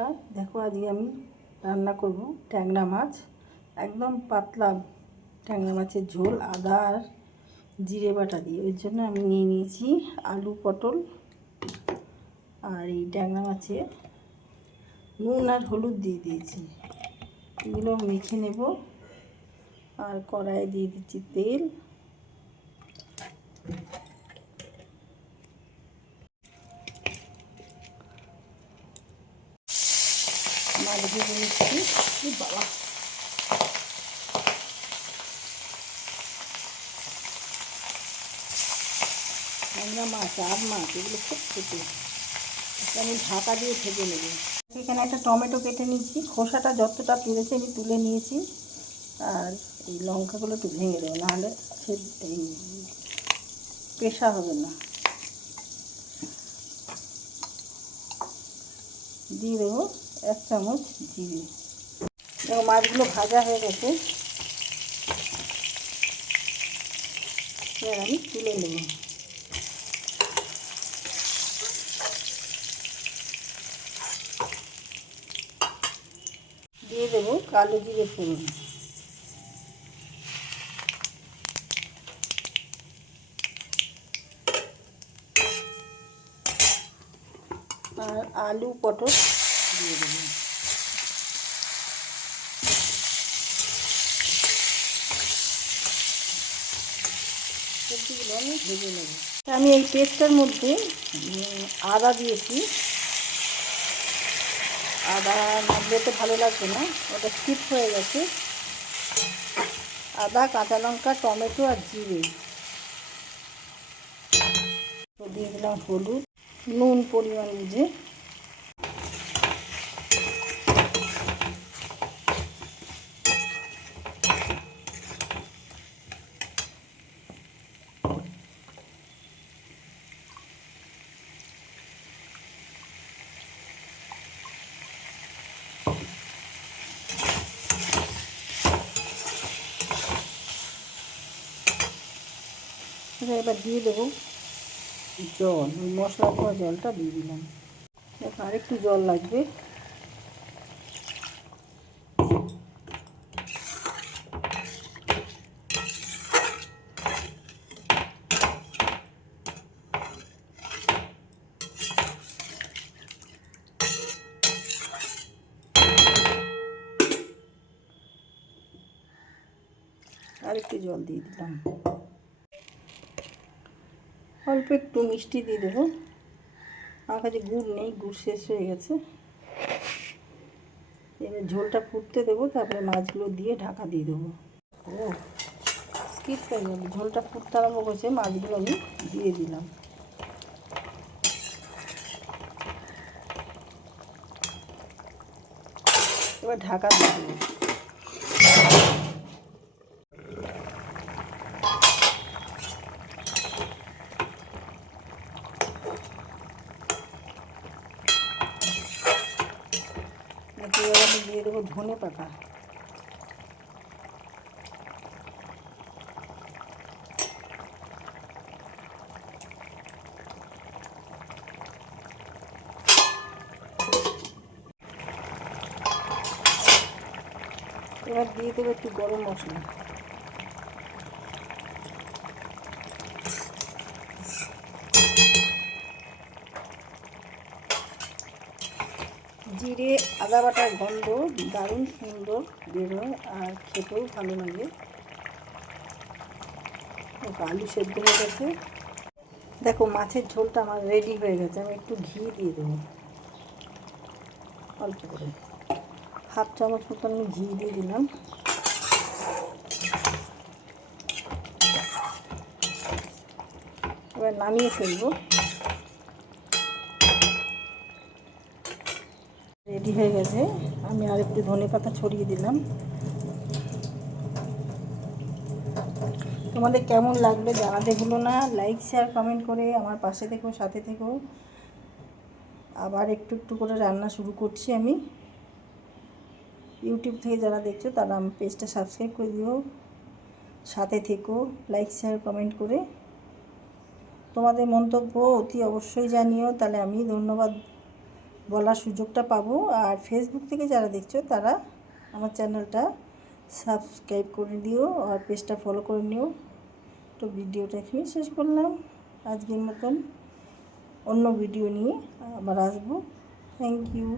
আর দেখো আজকে আমি রান্না করব ট্যাংরা মাছ, একদম পাতলা ট্যাংরা মাছের ঝোল আদা আর জিরে বাটা দিয়ে। ওই জন্য আমি নিয়ে নিয়েছি আলু পটল আর এই ট্যাংরা মাছে নুন আর হলুদ দিয়ে দিয়েছি। এগুলো মেখে নেব। আর কড়াইয়ে দিয়ে দিচ্ছি তেল, মাছ ভেজে নিচ্ছি। বাবা, ট্যাংরা মাছ আর মাছ এগুলো খুব ছোটো, আমি ঢাকা দিয়ে ভেজে নেব। এখানে একটা টমেটো কেটে নিয়েছি, খোসাটা যতটা পেরেছে আমি তুলে নিয়েছি। আর এই লঙ্কাগুলো একটু ভেঙে দেবো, নাহলে সে এই পেশা হবে না। দিয়ে দেবো 1 চামচ জিরে। দেখো মাছগুলো ভাজা হয়ে গেছে, এবার আমি তুলে নেব। দিয়ে দেবো কালো জিরে ফোড়ন, আর আলু পটল দিয়ে দেবো। সবজিগুলো আমি ভেজে নেব। আমি এই পেস্টটার মধ্যে আদা দিয়েছি। আদা না দিলে তো ভালো লাগবে না, ওটা স্কিপ হয়ে গেছে। আদা, কাঁচা লঙ্কা, টমেটো আর জিরে দিয়ে দিলাম। হলুদ, নুন পরিমাণ বুঝে। এবার দিয়ে দেবো জল, ওই মশলা দেওয়া জলটা দিয়ে দিলাম। আর একটু জল লাগবে। আর একটু জল দিয়ে দিলাম। অল্প একটু মিষ্টি দিয়ে দেবো। আমার কাছে গুড় নেই, গুড় শেষ হয়ে গেছে। এবার ঝোলটা ফুটতে দেবো, তারপরে মাছগুলো দিয়ে ঢাকা দিয়ে দেবো। ও স্কিপ হয়ে গেল, ঝোলটা ফুটতে আরম্ভ করছে, মাছগুলো আমি দিয়ে দিলাম। এবার ঢাকা দিয়ে দেবো। এবার আমি দিয়ে দেবো ধনে পাতা। এবার দিয়ে দেবো একটু গরম মশলা। জিরে আদা বাটার গন্ধ দারুণ সুন্দর বেরোয়, আর খেতেও ভালো লাগে। আলু সেদ্ধ হয়ে গেছে। দেখো মাছের ঝোলটা আমার রেডি হয়ে গেছে। আমি একটু ঘি দিয়ে দেবো, অল্প করে 1/2 চামচ মতো আমি ঘি দিয়ে দিলাম। এবার নামিয়ে ফেলবো। রেডি হয়ে গেছে। আমি আর একটু ধনে পাতা ছড়িয়ে দিলাম। তোমাদের কেমন লাগলো জানাতে ভুলো না। লাইক শেয়ার কমেন্ট করে আমার পাশে থেকো, সাথে থেকো। আবার একটু একটু করে রান্না শুরু করছি আমি। ইউটিউব থেকে যারা দেখছো তারা আমার পেজটা সাবস্ক্রাইব করে দিও, সাথে থেকো, লাইক শেয়ার কমেন্ট করে। তোমাদের মন্তব্য অতি অবশ্যই জানিও, তাহলে আমি ধন্যবাদ বলার সুযোগটা পাবো। আর ফেসবুক থেকে যারা দেখছো তারা আমার চ্যানেলটা সাবস্ক্রাইব করে দিও আর পেজটা ফলো করে নিও। তো ভিডিওটা এখানেই শেষ করলাম। আজকের মতন অন্য ভিডিও নিয়ে আবার আসবো। Thank you.